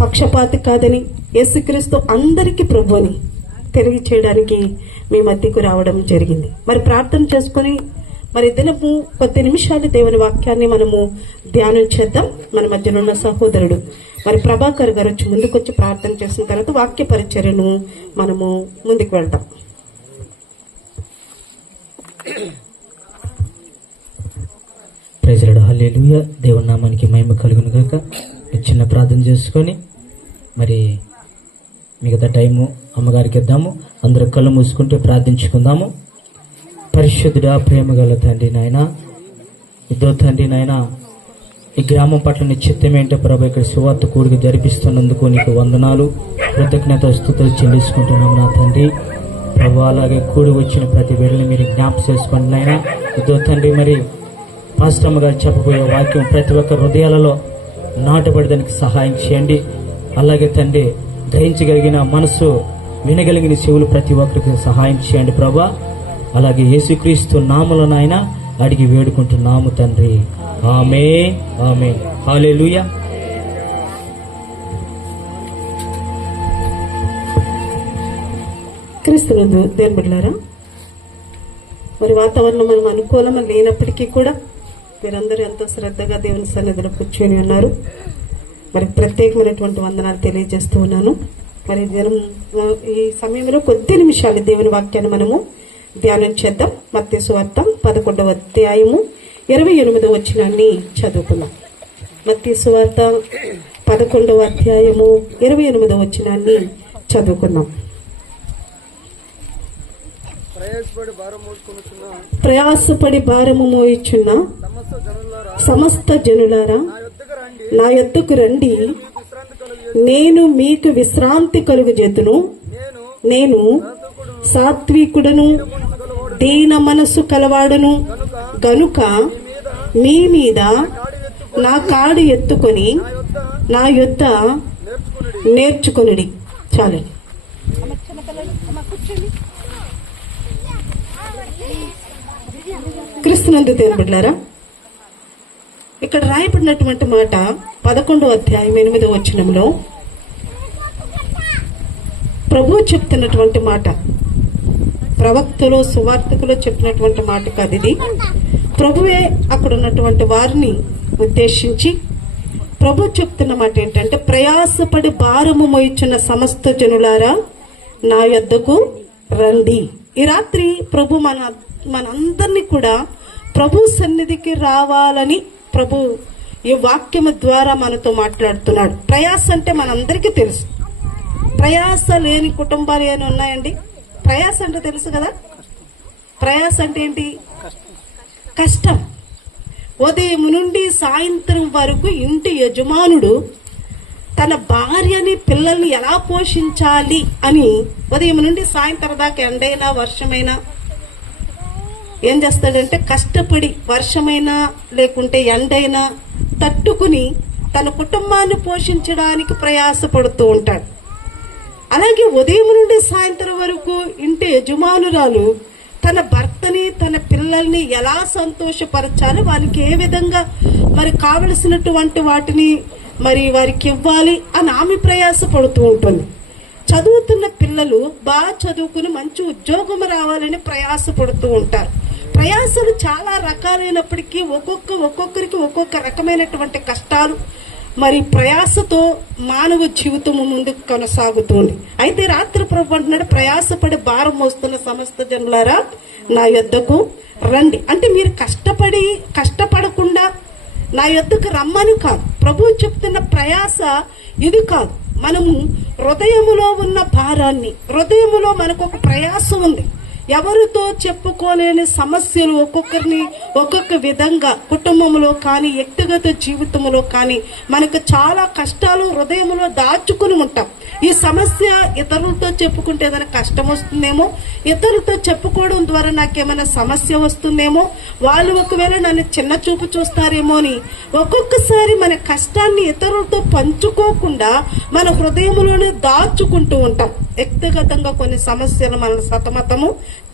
పక్షపాతి కాదని, యేసుక్రీస్తు అందరికీ ప్రభు అని తెలియచేయడానికి మీ మధ్యకు రావడం జరిగింది. మరి ప్రార్థన చేసుకుని మరి దినము 10 నిమిషాలు దేవుని వాక్యాన్ని మనము ధ్యానం చేద్దాం. మన మధ్యలో ఉన్న సహోదరుడు మరి ప్రభాకర్ గారు వచ్చి ముందుకొచ్చి ప్రార్థన చేసిన తర్వాత వాక్య పరిచర్యను మనము ముందుకు వెళ్దాం. ప్రైజ్ లార్డ్, హల్లెలూయా. దేవుని నామానికి మహిమ కలుగును గాక. చిన్న ప్రార్థన చేసుకొని మరి మిగతా టైము అమ్మగారికి ఇద్దాము. అందరూ కళ్ళు మూసుకుంటే ప్రార్థించుకుందాము. పరిశుద్ధుడా, ప్రేమగల తండ్రి నాయన, ఇదో తండ్రి నాయన, ఈ గ్రామం పట్ల నీ చిత్తం ఏంటో ప్రభు ఇక్కడ సువార్త కూడిక జరిపిస్తున్నందుకు నీకు వందనాలు, కృతజ్ఞత స్తుతులు చెల్లించుకుంటున్నాము నా తండ్రి. ప్రభు అలాగే కూడి వచ్చిన ప్రతి బిడ్డని మీరు జ్ఞాపకం చేసుకోండి నాయన. ఇదో తండ్రి, మరి పాస్టమ్మ గారు చెప్పబోయే వాక్యం ప్రతి ఒక్క హృదయాలలో నాటబడడానికి సహాయం చేయండి. అలాగే తండ్రి, గ్రహించగలిగిన మనసు, వినగలిగిన చెవులు ప్రతి ఒక్కరికి సహాయం చేయండి ప్రభా. అలాగే యేసుక్రీస్తు నామములో నాయన అడిగి వేడుకుంటున్నాము తండ్రి. ఆమేన్, ఆమేన్, హల్లెలూయా. క్రీస్తునందు దేవుని బిడ్డలారా, మరి వాతావరణం మనం అనుకూలం లేనప్పటికీ కూడా మీరందరూ ఎంతో శ్రద్ధగా దేవుని సన్నిధిలో కూర్చొని ఉన్నారు. మరి ప్రత్యేకమైనటువంటి వందనాలు తెలియజేస్తూ ఉన్నాను. మరి ఈ సమయంలో కొద్ది నిమిషాలు దేవుని వాక్యాన్ని మనము ధ్యానం చేద్దాం. మత్తయి సువార్త 11వ అధ్యాయము 28వ వచనాన్ని చదువుకుందాం. మత్తయి సువార్త 11వ అధ్యాయము 28వ వచనాన్ని చదువుకుందాం. ప్రయాసపడి భారము మోయిచున్న సమస్త జనులారా, నా యొద్దకు రండి, నేను మీకు విశ్రాంతి కలుగజేతును. నేను సాత్వికుడను, దీన మనస్సు కలవాడను గనుక మీ మీద నా కాడు ఎత్తుకొని నా యొద్ద నేర్చుకొనుడి. చాలు. క్రీస్తునందు దేవుని బిడ్డలారా, ఇక్కడ రాయబడినటువంటి మాట 11వ అధ్యాయం 8వ వచనంలో ప్రభువు చెప్తున్నటువంటి మాట, ప్రవక్తలో సువార్తికులో చెప్పినటువంటి మాట కాదు ఇది. ప్రభువే అక్కడ ఉన్నటువంటి వారిని ఉద్దేశించి ప్రభు చెప్తున్న మాట ఏంటంటే, ప్రయాసపడి భారము మోయిచున్న సమస్త జనులారా, నా యొద్దకు రండి. ఈ రాత్రి ప్రభు మనందరినీ కూడా ప్రభు సన్నిధికి రావాలని ప్రభు ఈ వాక్యము ద్వారా మనతో మాట్లాడుతున్నాడు. ప్రయాస అంటే మనందరికీ తెలుసు. ప్రయాస లేని కుటుంబాలు ఏమైనా ఉన్నాయండి? ప్రయాస అంటే తెలుసు కదా. ప్రయాస అంటే ఏంటి? కష్టం. ఉదయం నుండి సాయంత్రం వరకు ఇంటి యజమానుడు తన భార్యని, పిల్లల్ని ఎలా పోషించాలి అని ఉదయం నుండి సాయంత్రం దాకా ఎండైనా వర్షమైనా ఏం చేస్తాడంటే కష్టపడి, వర్షమైనా లేకుంటే ఎండైనా తట్టుకుని తన కుటుంబాన్ని పోషించడానికి ప్రయాసపడుతూ ఉంటాడు. అలాగే ఉదయం నుండి సాయంత్రం వరకు ఇంటి యజమానురాలు తన భర్తని, తన పిల్లల్ని ఎలా సంతోషపరచాలి, వారికి ఏ విధంగా మరి కావలసినటువంటి వాటిని మరి వారికి ఇవ్వాలి అని ఆమె ప్రయాసపడుతూ ఉంటుంది. చదువుతున్న పిల్లలు బాగా చదువుకుని మంచి ఉద్యోగం రావాలని ప్రయాసపడుతూ ఉంటారు. ప్రయాసలు చాలా రకాలైనప్పటికీ ఒక్కొక్కరికి ఒక్కొక్క రకమైనటువంటి కష్టాలు, మరి ప్రయాసతో మానవ జీవితము ముందుకు కొనసాగుతుంది. అయితే రాత్రి ప్రభు అంటున్నాడు, ప్రయాసపడి భారం మోస్తున్న సమస్త జనులారా, నా యొద్దకు రండి. అంటే మీరు కష్టపడకుండా నా యొద్దకు రమ్మని కాదు. ప్రభు చెప్తున్న ప్రయాస ఇది కాదు. మనము హృదయములో ఉన్న భారాన్ని, హృదయములో మనకు ఒక ప్రయాస ఉంది. ఎవరితో చెప్పుకోలేని సమస్యలు ఒక్కొక్కరిని ఒక్కొక్క విధంగా, కుటుంబంలో కానీ వ్యక్తిగత జీవితంలో కానీ మనకు చాలా కష్టాలు హృదయంలో దాచుకుని ఉంటాం. ఈ సమస్య ఇతరులతో చెప్పుకుంటే ఏదైనా కష్టం వస్తుందేమో, ఇతరులతో చెప్పుకోవడం ద్వారా నాకేమైనా సమస్య వస్తుందేమో, వాళ్ళు ఒకవేళ నన్ను చిన్న చూపు చూస్తారేమో అని ఒక్కొక్కసారి మన కష్టాన్ని ఇతరులతో పంచుకోకుండా మన హృదయంలోనే దాచుకుంటూ ఉంటాం. వ్యక్తిగతంగా కొన్ని సమస్యలు మనల్ని సతమతము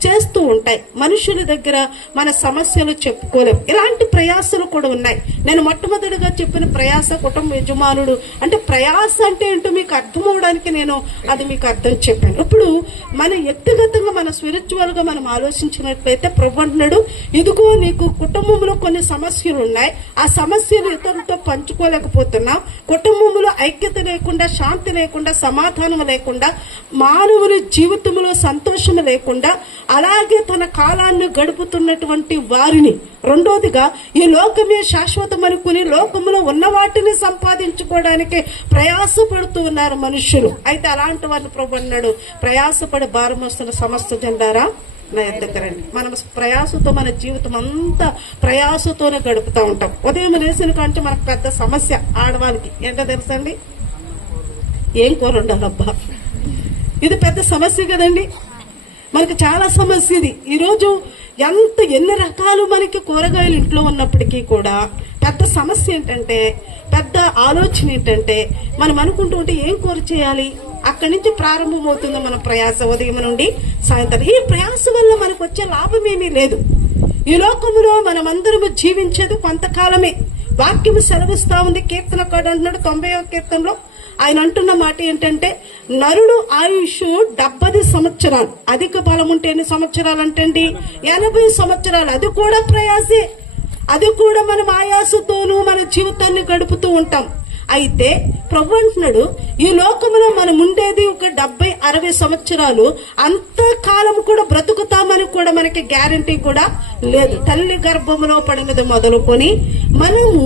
చేస్తూ ఉంటాయి. మనుషుల దగ్గర మన సమస్యలు చెప్పుకోలేం. ఇలాంటి ప్రయాసలు కూడా ఉన్నాయి. నేను మొట్టమొదటిగా చెప్పిన ప్రయాస కుటుంబ యజమానుడు అంటే ప్రయాస అంటే ఏంటో మీకు అర్థం అవడానికి నేను అది మీకు అర్థం చెప్పాను. ఇప్పుడు మన వ్యక్తిగతంగా మన స్పిరిచువల్ గా మనం ఆలోచించినట్లయితే ప్రభు అంటున్నాడు, ఇదిగో నీకు కుటుంబంలో కొన్ని సమస్యలు ఉన్నాయి, ఆ సమస్యలు ఇతరులతో పంచుకోలేకపోతున్నావు, కుటుంబంలో ఐక్యత లేకుండా, శాంతి లేకుండా, సమాధానం లేకుండా, మానవుని జీవితంలో సంతోషం లేకుండా, అలాగే తన కాలాన్ని గడుపుతున్నటువంటి వారిని, రెండోదిగా ఈ లోకమే శాశ్వతం అనుకుని లోకంలో ఉన్న వాటిని సంపాదించుకోవడానికి ప్రయాసపడుతూ ఉన్నారు మనుషులు. అయితే అలాంటి వారిని ప్రభు అన్నాడు, ప్రయాసపడి భారం వస్తున్న సమస్త జనులారా నా యొద్దకు రండి. మనం ప్రయాసతో మన జీవితం అంతా ప్రయాసతోనే గడుపుతూ ఉంటాం. ఉదయం లేచిన కంటే మనకు పెద్ద సమస్య ఆడవాళ్ళకి ఏంటో తెలుసండి, ఏం కూర ఉండాలబ్బా, ఇది పెద్ద సమస్య కదండి. మనకు చాలా సమస్య ఇది. ఈరోజు ఎన్ని రకాలు మనకి కూరగాయలు ఇంట్లో ఉన్నప్పటికీ కూడా పెద్ద సమస్య ఏంటంటే, పెద్ద ఆలోచన ఏంటంటే, మనం అనుకుంటూ ఉంటే ఏం కూర చేయాలి, అక్కడి నుంచి ప్రారంభమవుతుంది మన ప్రయాస. ఉదయం నుండి సాయంత్రం ఈ ప్రయాస వల్ల మనకు వచ్చే లాభం ఏమీ లేదు. ఈ లోకంలో మనమందరము జీవించేది కొంతకాలమే. వాక్యము సెలవిస్తా ఉంది. కీర్తనకారుడు అంటున్నాడు 90వ కీర్తనలో, ఆయన అంటున్న మాట ఏంటంటే, నరుడు ఆయుష్ 70 సంవత్సరాలు, అధిక బలం ఉంటే ఎన్ని సంవత్సరాలు అంటండి, 80 సంవత్సరాలు. అది కూడా ప్రయాసే, అది కూడా మనం ఆయాసతోనూ మన జీవితాన్ని గడుపుతూ ఉంటాం. అయితే ప్రభు అంటున్నాడు, ఈ లోకంలో మనం ఉండేది ఒక 70-60 సంవత్సరాలు, అంతకాలం కూడా బ్రతుకుతామని కూడా మనకి గ్యారంటీ కూడా లేదు. తల్లి గర్భంలో పడినది మొదలుకొని మనము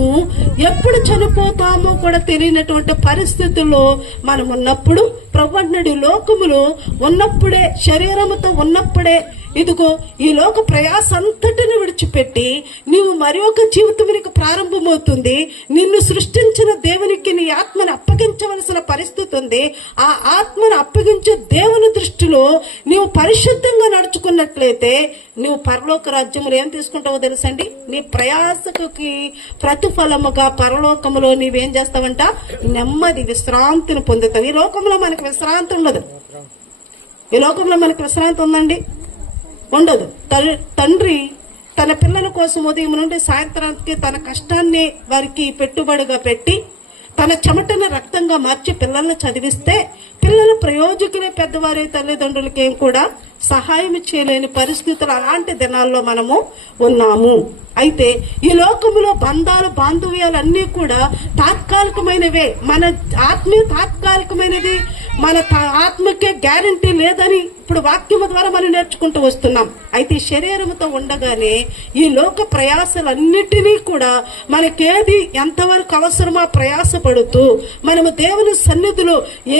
ఎప్పుడు చనిపోతామో కూడా తెలియనటువంటి పరిస్థితుల్లో మనం ఉన్నప్పుడు ప్రభు అంటున్నాడు, ఈ లోకములో ఉన్నప్పుడే, శరీరముతో ఉన్నప్పుడే, ఇదిగో ఈ లోక ప్రయాస అంతటిని విడిచిపెట్టి నీవు మరి ఒక జీవితం నీకు ప్రారంభమవుతుంది. నిన్ను సృష్టించిన దేవునికి నీ ఆత్మను అప్పగించవలసిన పరిస్థితి ఉంది. ఆ ఆత్మను అప్పగించే దేవుని దృష్టిలో నీవు పరిశుద్ధంగా నడుచుకున్నట్లయితే నువ్వు పరలోక రాజ్యములు ఏం తీసుకుంటావో తెలుసండి, నీ ప్రయాసకి ప్రతిఫలముగా పరలోకములో నీవేం చేస్తావంట, నెమ్మది, విశ్రాంతిని పొందుతావు. ఈ లోకంలో మనకి విశ్రాంతి ఉండదు. ఈ లోకంలో మనకి విశ్రాంతి ఉందండి? ఉండదు. తండ్రి తన పిల్లల కోసం ఉదయం నుండి సాయంత్రానికి తన కష్టాన్ని వారికి పెట్టుబడిగా పెట్టి తన చెమటను రక్తంగా మార్చి పిల్లల్ని చదివిస్తే పిల్లలు ప్రయోజకులే, పెద్దవారి తల్లిదండ్రులకి ఏం కూడా సహాయం చేయలేని పరిస్థితులు అలాంటి దినాల్లో మనము ఉన్నాము. అయితే ఈ లోకములో బంధాలు, బాంధవ్యాలు అన్నీ కూడా తాత్కాలికమైనవే. మన ఆత్మీయ తాత్కాలికమైనది, మన ఆత్మకే గ్యారంటీ లేదని ఇప్పుడు వాక్యము ద్వారా మనం నేర్చుకుంటూ వస్తున్నాం. అయితే శరీరంతో ఉండగానే ఈ లోక ప్రయాసలన్నిటినీ కూడా మనకేది ఎంతవరకు అవసరమో ప్రయాసపడుతూ మనము దేవుని సన్నిధిలో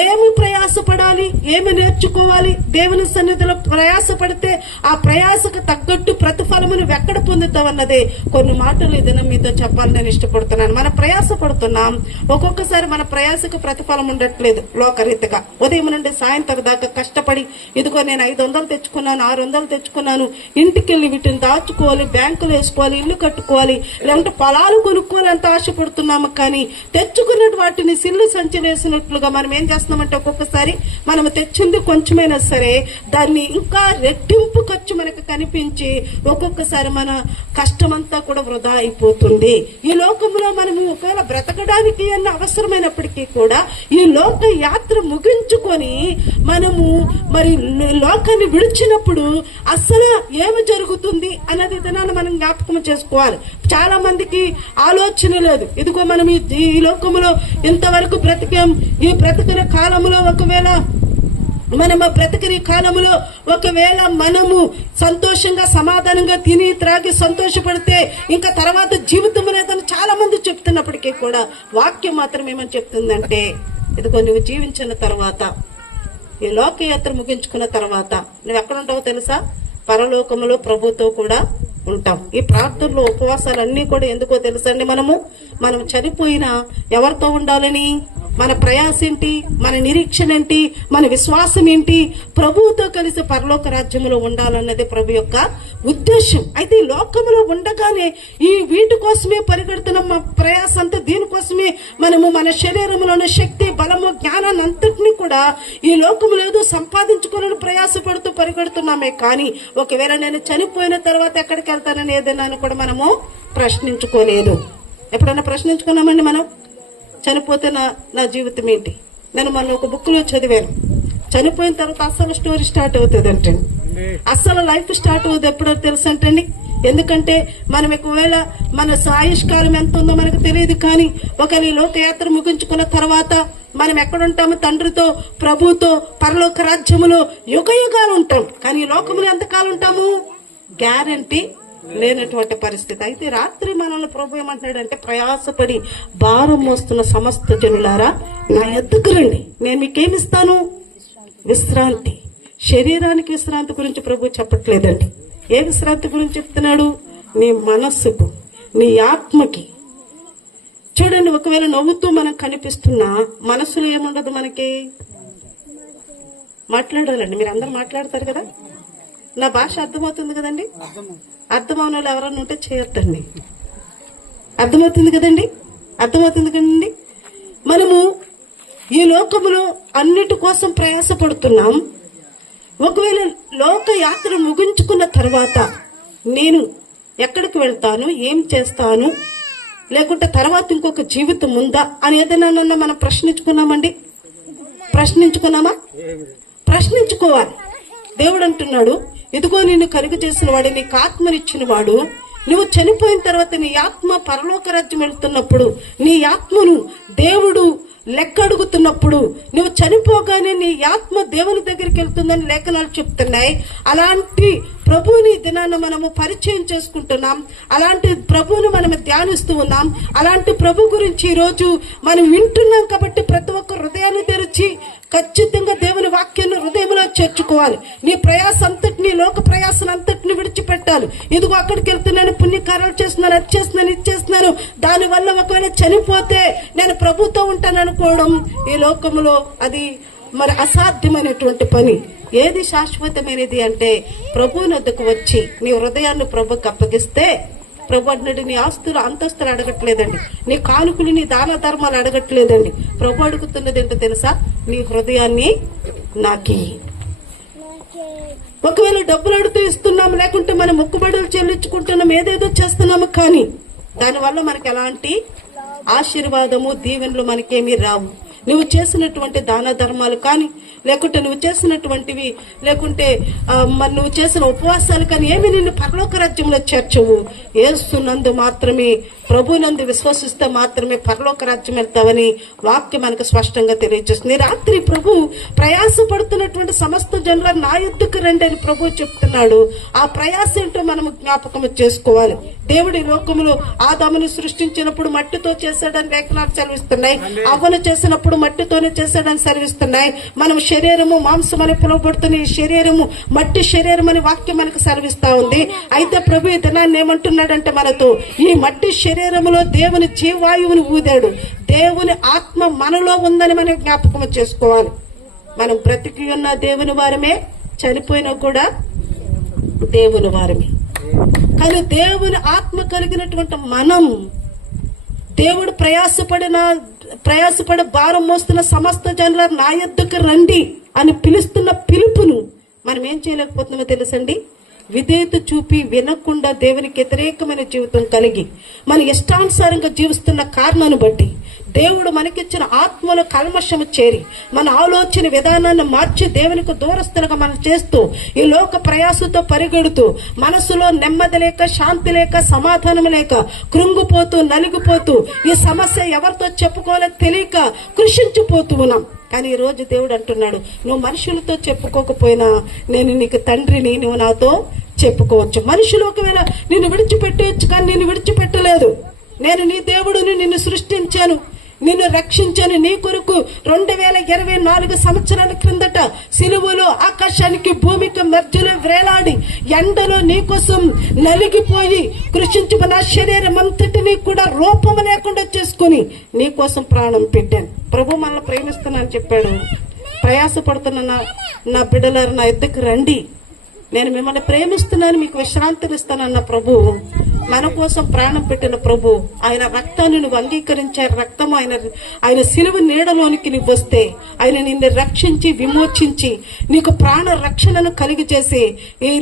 ఏమి ప్రయాసపడాలి, ఏమి నేర్చుకోవాలి, దేవుని సన్నిధిలో ప్రయాసపడితే ఆ ప్రయాసకు తగ్గట్టు ప్రతిఫలమును ఎక్కడ పొందుతామన్నదే కొన్ని మాటలు ఈ దినం మీతో చెప్పాలని నేను ఇష్టపడుతున్నాను. మనం ప్రయాసపడుతున్నాం, ఒక్కొక్కసారి మన ప్రయాసకు ప్రతిఫలం ఉండట్లేదు. లోకరీతిగా ఉదయం నుండి సాయంత్రం దాకా కష్టపడి, ఇదిగో నేను 500 తెచ్చుకున్నాను, 600 తెచ్చుకున్నాను, ఇంటికెళ్ళి వీటిని దాచుకోవాలి, బ్యాంకులు వేసుకోవాలి, ఇల్లు కట్టుకోవాలి, లేదంటే పొలాలు కొనుక్కోవాలంత ఆశపడుతున్నాము. కానీ తెచ్చుకున్న వాటిని సిల్లు సంచలేసినట్లుగా మనం ఏం చేస్తున్నామంటే, ఒక్కొక్కసారి మనం తెచ్చింది కొంచెమైనా సరే దాన్ని ఇంకా రెట్టింపు ఖర్చు మనకు కనిపించి ఒక్కొక్కసారి మన కష్టమంతా కూడా వృధా అయిపోతుంది. ఈ లోకంలో మనము ఒకవేళ బ్రతకడానికి అన్న అవసరమైనప్పటికీ కూడా ఈ లోక యాత్ర ముగించుకొని మనము మరి లోకాన్ని విడిచినప్పుడు అసలు ఏమి జరుగుతుంది అన్నది దినాన్ని మనం జ్ఞాపకం చేసుకోవాలి. చాలా మందికి ఆలోచన లేదు. ఇదిగో మనం ఈ లోకంలో ఇంతవరకు బ్రతికాం, ఈ బ్రతికిన కాలంలో ఒకవేళ మనము బ్రతికిన కాలంలో ఒకవేళ మనము సంతోషంగా సమాధానంగా తిని త్రాగి సంతోషపడితే ఇంకా తర్వాత జీవితం లేదని చాలా మంది చెప్తున్నప్పటికీ కూడా వాక్యం మాత్రం ఏమని చెప్తుందంటే, ఇదిగో నువ్వు జీవించిన తర్వాత, ఈ లోకయాత్ర ముగించుకున్న తర్వాత నువ్వు ఎక్కడ ఉంటావో తెలుసా? పరలోకములో ప్రభుతో కూడా ఉంటాం. ఈ ప్రార్థనలు, ఉపవాసాలు అన్ని కూడా ఎందుకో తెలుసండి, మనం చనిపోయినా ఎవరితో ఉండాలని? మన ప్రయాస ఏంటి, మన నిరీక్షణ ఏంటి, మన విశ్వాసం ఏంటి? ప్రభువుతో కలిసి పరలోక రాజ్యంలో ఉండాలన్నది ప్రభు యొక్క ఉద్దేశం. అయితే ఈ లోకములో ఉండగానే ఈ వీటి కోసమే పరిగెడుతున్నాం. మా ప్రయాస అంతా దీనికోసమే. మనము మన శరీరంలోని శక్తి, బలము, జ్ఞానాన్ని అంతటినీ కూడా ఈ లోకములో ఏదో సంపాదించుకోవాలని ప్రయాసపడుతూ పరిగెడుతున్నామే. కానీ ఒకవేళ నేను చనిపోయిన తర్వాత ఎక్కడికి వెళ్తానని ఏదైనా కూడా మనము ప్రశ్నించుకోలేదు. ఎప్పుడైనా ప్రశ్నించుకున్నామండి మనం? చనిపోతే నా జీవితం ఏంటి? నేను మన ఒక బుక్ లో చదివాను, చనిపోయిన తర్వాత అసలు స్టోరీ స్టార్ట్ అవుతుంది అంటే, అసలు లైఫ్ స్టార్ట్ అవుతుంది ఎప్పుడో తెలుసు అంటండి. ఎందుకంటే మనం ఒకవేళ మన ఆయుష్కాలం ఎంత ఉందో మనకు తెలియదు. కానీ ఒకవేళ ఈ లోకయాత్ర ముగించుకున్న తర్వాత మనం ఎక్కడుంటాము? తండ్రితో, ప్రభుతో, పరలోక రాజ్యములో యుగ యుగాలు ఉంటాం. కానీ ఈ లోకములో ఎంతకాలం ఉంటాము? గ్యారంటీ లేనటువంటి పరిస్థితి. అయితే రాత్రి మనల్ని ప్రభు ఏమంటున్నాడంటే, ప్రయాసపడి భారం మోస్తున్న సమస్త జనులారా నా యొద్దకు రండి, నేను మీకేమిస్తాను? విశ్రాంతి. శరీరానికి విశ్రాంతి గురించి ప్రభు చెప్పట్లేదండి. ఏ విశ్రాంతి గురించి చెప్తున్నాడు? నీ మనస్సుకు, నీ ఆత్మకి. చూడండి, ఒకవేళ నవ్వుతూ మనం కనిపిస్తున్నా మనసులో ఏముండదు మనకి? మాట్లాడాలండి. మీరు అందరు మాట్లాడతారు కదా. నా భాష అర్థమవుతుంది కదండి? అర్థమవున వాళ్ళు ఎవరన్నా ఉంటే చేయొద్దండి. అర్థమవుతుంది కదండి? అర్థమవుతుంది కదండి. మనము ఈ లోకములో అన్నిటి కోసం ప్రయాసపడుతున్నాం. ఒకవేళ లోక యాత్ర ముగించుకున్న తర్వాత నేను ఎక్కడికి వెళ్తాను, ఏం చేస్తాను, లేకుంటే తర్వాత ఇంకొక జీవితం ఉందా అని ఏదైనా మనం ప్రశ్నించుకున్నామండి? ప్రశ్నించుకున్నామా? ప్రశ్నించుకోవాలి. దేవుడు అంటున్నాడు, ఇదిగో నిన్ను కలుగు చేసిన వాడు, నీకు ఆత్మనిచ్చిన వాడు, నువ్వు చనిపోయిన తర్వాత నీ ఆత్మ పరలోక రాజ్యం వెళ్తున్నప్పుడు, నీ ఆత్మను దేవుడు లెక్క అడుగుతున్నప్పుడు, నువ్వు చనిపోగానే నీ ఆత్మ దేవుని దగ్గరికి వెళ్తుందని లేఖనాలు చెప్తున్నాయి. అలాంటి ప్రభువుని దినాన్ని మనము పరిచయం చేసుకుంటున్నాం. అలాంటి ప్రభువును మనం ధ్యానిస్తూ ఉన్నాం. అలాంటి ప్రభు గురించి ఈ రోజు మనం వింటున్నాం. కాబట్టి ప్రతి ఒక్క హృదయాన్ని తెరిచి ఖచ్చితంగా దేవుని వాక్యాన్ని హృదయంలో చేర్చుకోవాలి. నీ ప్రయాస అంతటిని, లోక ప్రయాసం అంతటిని విడిచిపెట్టాలి. ఇదిగో అక్కడికి వెళ్తున్నాను, పుణ్యకార్యాలు చేస్తున్నాను, అది చేస్తున్నాను, ఇది చేస్తున్నాను, దానివల్ల ఒకవేళ చనిపోతే నేను ప్రభుతో ఉంటాను అనుకోవడం ఈ లోకంలో అది మరి అసాధ్యమైనటువంటి పని. ఏది శాశ్వతమైనది అంటే ప్రభు వద్దకు వచ్చి నీ హృదయాన్ని ప్రభుకి అప్పగిస్తే, ప్రభు అన్నాడు, నీ ఆస్తులు అంతస్తులు అడగట్లేదండి, నీ కానుకలు, నీ దాన ధర్మాలు అడగట్లేదండి. ప్రభు అడుగుతున్నది ఏంటో తెలుసా? నీ హృదయాన్ని నాకి. ఒకవేళ డబ్బులు అడుగుతూ ఇస్తున్నాము, లేకుంటే మనం మొక్కుబడులు చెల్లించుకుంటున్నాం, ఏదేదో చేస్తున్నాము, కానీ దానివల్ల మనకి ఎలాంటి ఆశీర్వాదము, దీవెనలు మనకేమీ రావు. నువ్వు చేసినటువంటి దాన ధర్మాలు కానీ, లేకుంటే నువ్వు చేసినటువంటివి, లేకుంటే మరి నువ్వు చేసిన ఉపవాసాలు కానీ ఏమి నిన్ను పరలోక రాజ్యంలో చేర్చవు. యేసునందు మాత్రమే, ప్రభునందు విశ్వసిస్తే మాత్రమే పరలోక రాజ్యం వెళ్తావని వాక్యం మనకు స్పష్టంగా తెలియజేస్తుంది. రాత్రి ప్రభు ప్రయాసపడుతున్నటువంటి సమస్త జనుల నా యొద్దకు రండి అని ప్రభు చెప్తున్నాడు. ఆ ప్రయాస ఏంటో మనం జ్ఞాపకం చేసుకోవాలి. దేవుడి లోకములో ఆదామును సృష్టించినప్పుడు మట్టితో చేశాడని లేఖనాలు సెలవిస్తున్నాయి. అవ్వను చేసినప్పుడు మట్టితోనే చేశాడని సెలవిస్తున్నాయి. మనం శరీరము, మాంసం అని పిలువబడుతున్న ఈ శరీరము మట్టి శరీరం అని వాక్యం మనకు సెలవిస్తా ఉంది. అయితే ప్రభు ఈ దినాన్ని ఏమంటున్నాడంటే మనతో, ఈ మట్టి శరీరములో దేవుని జీవాయువుని ఊదాడు. దేవుని ఆత్మ మనలో ఉందని మనం జ్ఞాపకం చేసుకోవాలి. మనం బ్రతికి ఉన్న దేవుని వారమే, చనిపోయినా కూడా దేవుని వారమే. కానీ దేవుని ఆత్మ కలిగినటువంటి మనం, దేవుడు ప్రయాసపడి భారం మోస్తున్న సమస్త జనుల నా యొద్దకు రండి అని పిలుస్తున్న పిలుపును మనం ఏం చేయలేకపోతున్నామో తెలుసండి? విధేయత చూపి వినకుండా దేవునికి వ్యతిరేకమైన జీవితం కలిగి మన ఇష్టానుసారంగా జీవిస్తున్న కారణాన్ని బట్టి దేవుడు మనకిచ్చిన ఆత్మలో కల్మషము చేరి మన ఆలోచన విధానాన్ని మార్చి దేవునికి దూరస్తులుగా మనం చేస్తూ ఈ లోక ప్రయాసంతో పరిగెడుతూ మనసులో నెమ్మది లేక, శాంతి లేక, సమాధానం లేక, కృంగిపోతూ, నలిగిపోతూ, ఈ సమస్య ఎవరితో చెప్పుకోవాలో తెలియక కృషించిపోతూ ఉన్నాం. కానీ ఈ రోజు దేవుడు అంటున్నాడు, నువ్వు మనుషులతో చెప్పుకోకపోయినా నేను నీకు తండ్రిని, నువ్వు నాతో చెప్పుకోవచ్చు. మనుషులు ఒకవేళ నిన్ను విడిచిపెట్టవచ్చు, కానీ నిన్ను విడిచిపెట్టలేదు. నేను నీ దేవుడిని, నిన్ను సృష్టించాను, నిన్ను రక్షించని నీ కొరకు 2024 సంవత్సరాల క్రిందట సిలువలో ఆకాశానికి భూమికి మధ్యలో వేలాడి ఎండలో నీ కోసం నలిగిపోయి కృషించుకున్న శరీరం అంతటినీ కూడా రూపము లేకుండా చేసుకుని నీ కోసం ప్రాణం పెట్టాను. ప్రభు మనల్ని ప్రేమిస్తున్నానని చెప్పాడు. ప్రయాసపడుతున్న నా బిడ్డలారు నా ఎద్దకు రండి, నేను మిమ్మల్ని ప్రేమిస్తున్నాను, మీకు విశ్రాంతిని ఇస్తానన్న ప్రభు, మన కోసం ప్రాణం పెట్టిన ప్రభు, ఆయన రక్తాన్ని నువ్వు అంగీకరించారు. రక్తం ఆయన సిలువ నీడలోనికి నువ్వు వస్తే ఆయన నిన్ను రక్షించి విమోచించి నీకు ప్రాణ రక్షణను కలిగి చేసి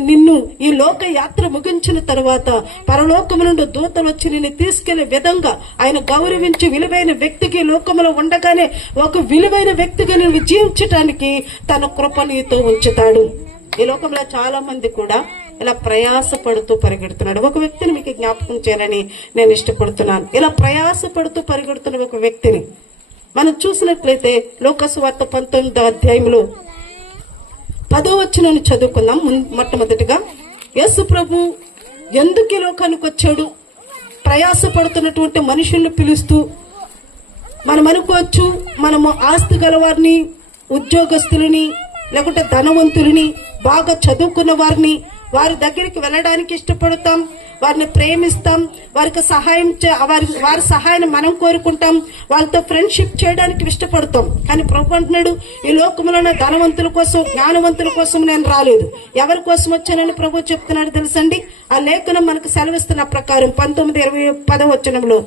నిన్ను ఈ లోక యాత్ర ముగించిన తరువాత పరలోకము నుండి దూతలు వచ్చి నిన్ను తీసుకెళ్లే విధంగా ఆయన గౌరవించి విలువైన వ్యక్తికి లోకములో ఉండగానే ఒక విలువైన వ్యక్తిగా నువ్వు జీవించటానికి తన కృప నీతో ఉంచుతాడు. ఈ లోకంలో చాలా మంది కూడా ఇలా ప్రయాసపడుతూ పరిగెడుతున్నాడు. ఒక వ్యక్తిని మీకు జ్ఞాపకం చేయాలని నేను ఇష్టపడుతున్నాను. ఇలా ప్రయాసపడుతూ పరిగెడుతున్న ఒక వ్యక్తిని మనం చూసినట్లయితే లోకసువార్త 19వ అధ్యాయంలో 10వ వచనాన్ని చదువుకుందాం. మొట్టమొదటిగా యేసు ప్రభు ఎందుకు ఈ లోకానికి వచ్చాడు? ప్రయాసపడుతున్నటువంటి మనుషుల్ని పిలుస్తూ, మనం అనుకోవచ్చు మనము ఆస్తి గలవారిని, ఉద్యోగస్తులని, లేకుంటే ధనవంతులని, బాగా చదువుకున్న వారిని, వారి దగ్గరికి వెళ్ళడానికి ఇష్టపడతాం, వారిని ప్రేమిస్తాం, వారికి సహాయం వారి సహాయాన్ని మనం కోరుకుంటాం, వాళ్ళతో ఫ్రెండ్షిప్ చేయడానికి ఇష్టపడతాం. కానీ ప్రభు అంటున్నాడు, ఈ లోకంలోనే ధనవంతుల కోసం, జ్ఞానవంతుల కోసం నేను రాలేదు. ఎవరి కోసం వచ్చానని ప్రభు చెప్తున్నాడు తెలుసండి. ఆ లేఖనం మనకు సెలవిస్తున్న ప్రకారం 19:10 వచనంలో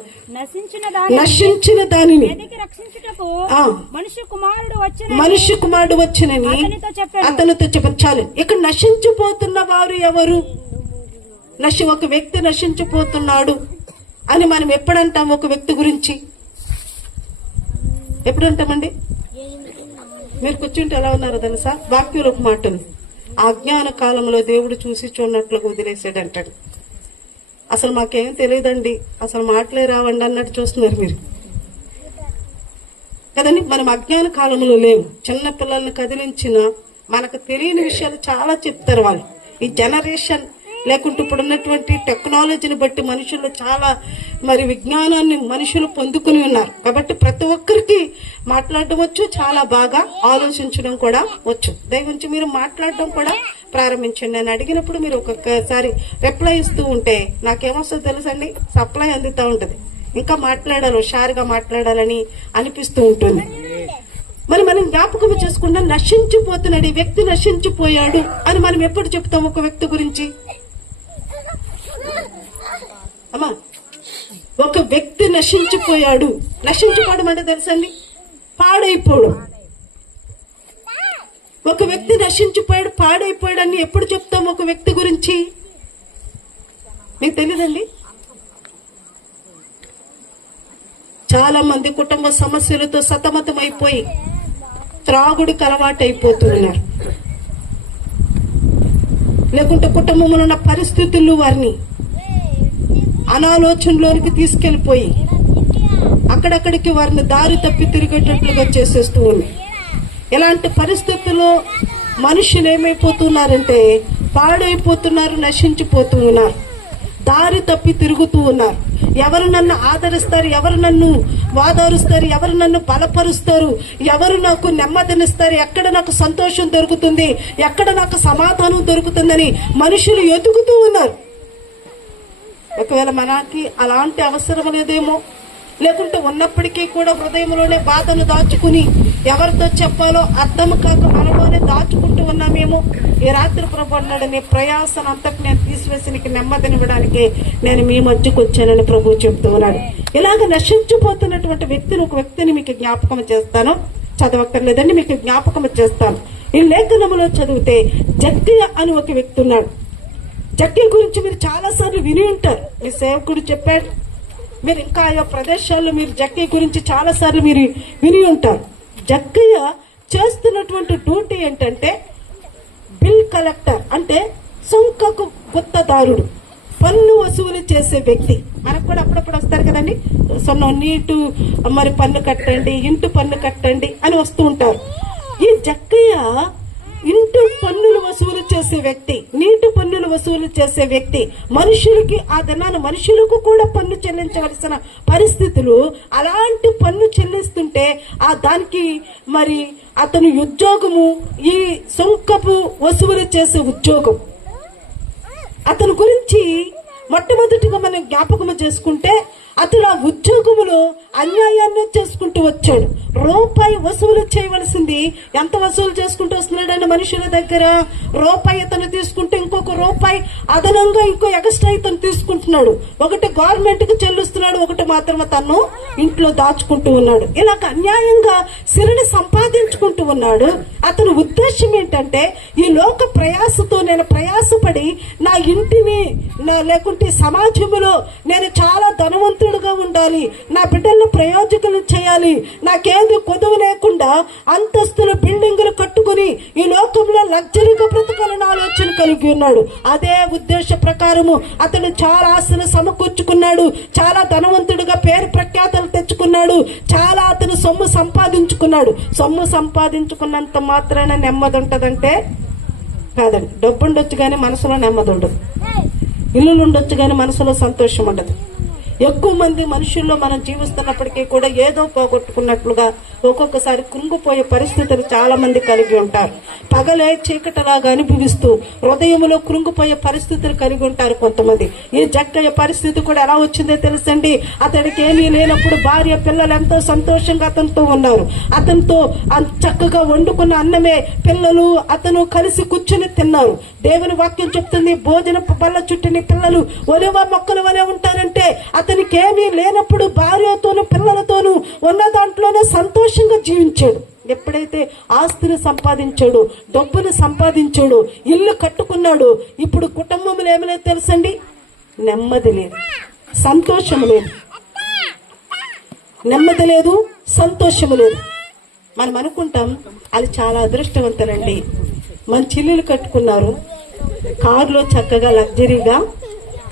నశించిన దానిని మనిషి కుమారుడు వచ్చినని అతనితో చెప్పాను. చాలు. ఇక్కడ నశించిపోతున్న వారు ఎవరు? ఒక వ్యక్తి నశించిపోతున్నాడు అని మనం ఎప్పుడంటాం? ఒక వ్యక్తి గురించి ఎప్పుడంటామండి? మీరు కూర్చుంటే ఎలా ఉన్నారో తెలుసా? వాక్యంలో ఒక మాట ఉంది, అజ్ఞాన కాలంలో దేవుడు చూసి చూడనట్లుగా వదిలేసాడంటాడు. అసలు మాకేం తెలియదండి, అసలు మాటలే రావండి అన్నట్టు చూస్తున్నారు మీరు కదండి. మనం అజ్ఞాన కాలంలో లేవు. చిన్న పిల్లల్ని కదిలించిన మనకు తెలియని విషయాలు చాలా చెప్తారు వాళ్ళు. ఈ జనరేషన్ లేకుంటే ఇప్పుడున్నటువంటి టెక్నాలజీని బట్టి మనుషులు చాలా విజ్ఞానాన్ని మనుషులు పొందుకుని ఉన్నారు. కాబట్టి ప్రతి ఒక్కరికి మాట్లాడడం వచ్చు, చాలా బాగా ఆలోచించడం కూడా వచ్చు. దాని గురించి మీరు మాట్లాడడం కూడా ప్రారంభించండి. నేను అడిగినప్పుడు మీరు ఒక్కొక్కసారి రిప్లై ఇస్తూ ఉంటే నాకేమొస్తుందో తెలుసండి, సప్లై అందుతూ ఉంటుంది. ఇంకా మాట్లాడాలి, హుషారుగా మాట్లాడాలని అనిపిస్తూ ఉంటుంది. మనం జ్ఞాపకం చేసుకుంటాం, నశించిపోతున్నాడు, ఈ వ్యక్తి నశించిపోయాడు అని మనం ఎప్పుడు చెప్తాం ఒక వ్యక్తి గురించి? అమ్మా, ఒక వ్యక్తి నశించిపోయాడు. నశించిపోవడం అంటే తెలుసండి, పాడైపోవడం. ఒక వ్యక్తి నశించిపోయాడు, పాడైపోయాడు అని ఎప్పుడు చెప్తాం ఒక వ్యక్తి గురించి? మీకు తెలియదండి. చాలా మంది కుటుంబ సమస్యలతో సతమతమైపోయి త్రాగుడికి అలవాటు అయిపోతున్నారు. లేకుంటే కుటుంబంలో ఉన్న పరిస్థితులు వారిని అనాలోచనలోనికి తీసుకెళ్లిపోయి అక్కడక్కడికి వారిని దారి తప్పి తిరిగేటట్లుగా చేసేస్తూ ఉంది. ఇలాంటి పరిస్థితుల్లో మనుషులు ఏమైపోతున్నారంటే పాడైపోతున్నారు, నశించిపోతూ ఉన్నారు, దారి తప్పి తిరుగుతూ ఉన్నారు. ఎవరు నన్ను ఆదరిస్తారు, ఎవరు నన్ను వాదారుస్తారు, ఎవరు నన్ను బలపరుస్తారు, ఎవరు నాకు నెమ్మదినిస్తారు, ఎక్కడ నాకు సంతోషం దొరుకుతుంది, ఎక్కడ నాకు సమాధానం దొరుకుతుందని మనుషులు ఎదుగుతూ ఉన్నారు. ఒకవేళ మనకి అలాంటి అవసరం లేదేమో, లేకుంటే ఉన్నప్పటికీ కూడా హృదయంలోనే బాధను దాచుకుని ఎవరితో చెప్పాలో అర్థం కాక మనలోనే దాచుకుంటూ ఉన్నామేమో. ఈ రాత్రి ప్రభు అన్నాడు, నీ ప్రయాసం అంతకు నేను తీసివేసి నీకు నెమ్మదినివ్వడానికి నేను మీ మధ్యకు వచ్చానని ప్రభు చెప్తూ ఉన్నాడు. ఇలాగ నశించిపోతున్నటువంటి ఒక వ్యక్తిని మీకు జ్ఞాపకం చేస్తాను. చదవక్కర్లేదండి, మీకు జ్ఞాపకం చేస్తాను. ఈ లేఖనములో చదివితే జక్కయ్య అని ఒక వ్యక్తి ఉన్నాడు. జక్కయ్య గురించి మీరు చాలా సార్లు విని ఉంటారు, మీ సేవకుడు చెప్పాడు. మీరు ఇంకా ఆయా ప్రదేశాల్లో మీరు జక్కయ్య గురించి చాలా సార్లు మీరు విని ఉంటారు. జక్కయ్య చేస్తున్నటువంటి డ్యూటీ ఏంటంటే బిల్ కలెక్టర్, అంటే సుంకకు గుత్తదారుడు, పన్ను వసూలు చేసే వ్యక్తి. మనకు కూడా అప్పుడప్పుడు వస్తారు కదండి, నీటు పన్ను కట్టండి, ఇంటి పన్ను కట్టండి అని వస్తూ ఉంటారు. ఈ జక్కయ్య ఇంటి పన్నులు వసూలు చేసే వ్యక్తి, నీటి పన్నులు వసూలు చేసే వ్యక్తి. మనుషులకి ఆ దినాన్ని మనుషులకు కూడా పన్ను చెల్లించవలసిన పరిస్థితులు. అలాంటి పన్ను చెల్లిస్తుంటే దానికి మరి అతని ఉద్యోగము ఈ సుంకపు వసూలు చేసే ఉద్యోగం. అతని గురించి మొట్టమొదటిగా మనం జ్ఞాపకము చేసుకుంటే అతడు ఆ ఉద్యోగములో అన్యాయాన్ని చేసుకుంటూ వచ్చాడు. రూపాయి వసూలు చేయవలసింది ఎంత వసూలు చేసుకుంటూ వస్తున్నాడండి మనుషుల దగ్గర? రూపాయి అతను తీసుకుంటే ఇంకొక రూపాయి అదనంగా ఇంకో ఎక్స్ట్రా ఇతను తీసుకుంటున్నాడు. ఒకటి గవర్నమెంట్ కి చెల్లిస్తున్నాడు, ఒకటి మాత్రమే తను ఇంట్లో దాచుకుంటూ ఉన్నాడు. ఇలాగ అన్యాయంగా సిరిని సంపాదించుకుంటూ ఉన్నాడు. అతని ఉద్దేశం ఏంటంటే ఈ లోక ప్రయాసతో నేను ప్రయాసపడి నా ఇంటిని లేకుంటే సమాజంలో నేను చాలా ధనవంతుడుగా ఉండాలి, నా బిడ్డలను ప్రయోజకులు చేయాలి, నాకేది కొదువు లేకుండా అంతస్తుల బిల్డింగులు కట్టుకుని ఈ లోకంలో లగ్జరీగా బ్రతకాలని ఆలోచన కలిగి ఉన్నాడు. అదే ఉద్దేశ ప్రకారము అతను చాలా ఆస్తులు సమకూర్చుకున్నాడు, చాలా ధనవంతుడిగా పేరు ప్రఖ్యాతలు తెచ్చుకున్నాడు, చాలా అతను సొమ్ము సంపాదించుకున్నాడు. సొమ్ము సంపాదించుకున్నంత మాత్రాన నెమ్మది ఉంటదంటే కాదండి. డబ్బు ఉండొచ్చు కానీ మనసులో నెమ్మది ఉండదు. ఇల్లులు ఉండొచ్చు కానీ మనసులో సంతోషం ఉండదు. ఎక్కువ మంది మనుషుల్లో మనం జీవిస్తున్నప్పటికీ కూడా ఏదో పోగొట్టుకున్నట్లుగా ఒక్కొక్కసారి కృంగిపోయే పరిస్థితులు చాలా మంది కలిగి ఉంటారు. పగలే చీకటిలాగా అనుభవిస్తూ హృదయంలో కృంగిపోయే పరిస్థితులు కలిగి ఉంటారు కొంతమంది. ఈ జక్కయ్య పరిస్థితి కూడా ఎలా వచ్చిందో తెలుసండి. అతడికి ఏమీ లేనప్పుడు భార్య పిల్లలు ఎంతో సంతోషంగా అతనితో ఉన్నారు. అతనితో చక్కగా వండుకున్న అన్నమే పిల్లలు అతను కలిసి కూర్చుని తిన్నారు. దేవుని వాక్యం చెప్తుంది, భోజన బల్ల చుట్టూని పిల్లలు ఒలివ మొక్కల వలె ఉంటారంటే అతనికి ఏమీ లేనప్పుడు భార్యతోనూ పిల్లలతోనూ ఉన్న దాంట్లోనే సంతోషంగా జీవించాడు. ఎప్పుడైతే ఆస్తిని సంపాదించాడు, డబ్బును సంపాదించాడు, ఇల్లు కట్టుకున్నాడు, ఇప్పుడు కుటుంబంలో ఏమి లేదు తెలుసండి? నెమ్మది లేదు, సంతోషం లేదు. నెమ్మది లేదు, సంతోషము లేదు. మనం అనుకుంటాం అది చాలా అదృష్టవంతులండి, మంచి ఇల్లులు కట్టుకున్నారు, కారులో చక్కగా లగ్జరీగా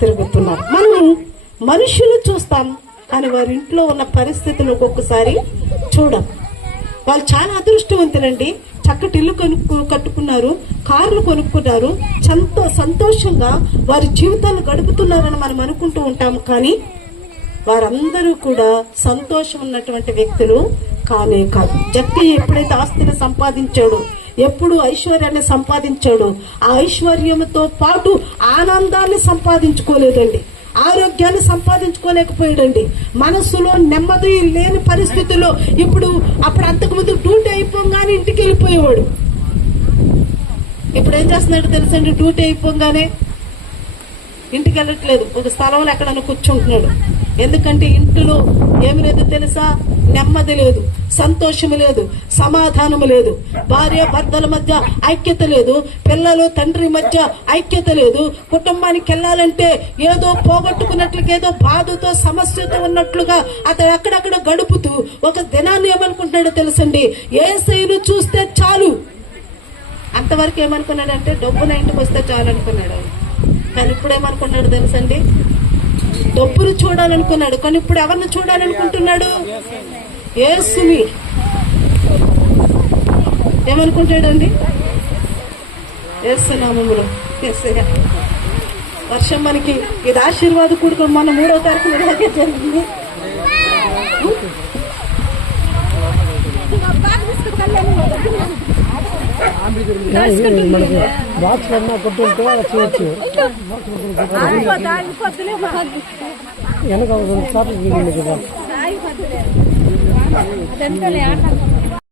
తిరుగుతున్నారు. మనం మనుషులు చూస్తాం కానీ వారి ఇంట్లో ఉన్న పరిస్థితులు ఒక్కొక్కసారి చూడం. వాళ్ళు చాలా అదృష్టవంతులండి, చక్కటి ఇల్లు కట్టుకున్నారు, కార్లు కొనుక్కున్నారు, సంతోషంగా వారి జీవితాలు గడుపుతున్నారని మనం అనుకుంటూ ఉంటాము. కానీ వారందరూ కూడా సంతోషం ఉన్నటువంటి వ్యక్తులు కానే కాదు. జక్కయ్య ఎప్పుడైతే ఆస్తిని సంపాదించాడో, ఎప్పుడు ఐశ్వర్యాన్ని సంపాదించాడో, ఆ ఐశ్వర్యంతో పాటు ఆనందాన్ని సంపాదించుకోలేదండి, ఆరోగ్యాన్ని సంపాదించుకోలేకపోయాడండి. మనసులో నెమ్మది లేని పరిస్థితుల్లో అప్పుడు అంతకుముందు డ్యూటీ అయిపోగానే ఇంటికి వెళ్ళిపోయేవాడు. ఇప్పుడు ఏం చేస్తున్నాడు తెలుసండి? డ్యూటీ అయిపోగానే ఇంటికి వెళ్ళట్లేదు, ఒక స్థలంలో ఎక్కడన్నా కూర్చుంటున్నాడు. ఎందుకంటే ఇంటిలో ఏమి లేదు తెలుసా? నెమ్మది లేదు, సంతోషము లేదు, సమాధానము లేదు, భార్య భర్తల మధ్య ఐక్యత లేదు, పిల్లలు తండ్రి మధ్య ఐక్యత లేదు. కుటుంబానికి వెళ్ళాలంటే ఏదో పోగొట్టుకున్నట్లుగా, ఏదో బాధతో సమస్యతో ఉన్నట్లుగా అతడు అక్కడక్కడ గడుపుతూ ఒక దినాన్ని ఏమనుకుంటున్నాడో తెలుసండి? యేసయ్యను చూస్తే చాలు. అంతవరకు ఏమనుకున్నాడంటే డబ్బున ఇంటికి వస్తే చాలు అనుకున్నాడు. కానీ ఇప్పుడు ఏమనుకున్నాడు తెలుసండి? డబ్బును చూడాలనుకున్నాడు, కానీ ఇప్పుడు ఎవరిని చూడాలనుకుంటున్నాడు? యేసుని. ఏమనుకుంటాడండి? యేసు నామములో. వర్షం మనకి ఇది ఆశీర్వాద కూడుకు మన 3వ తారీఖున ఇలాగే జరిగింది. బాక్స్ అన్నా కొట్టు చేయొచ్చు. వెనక సార్లు కదా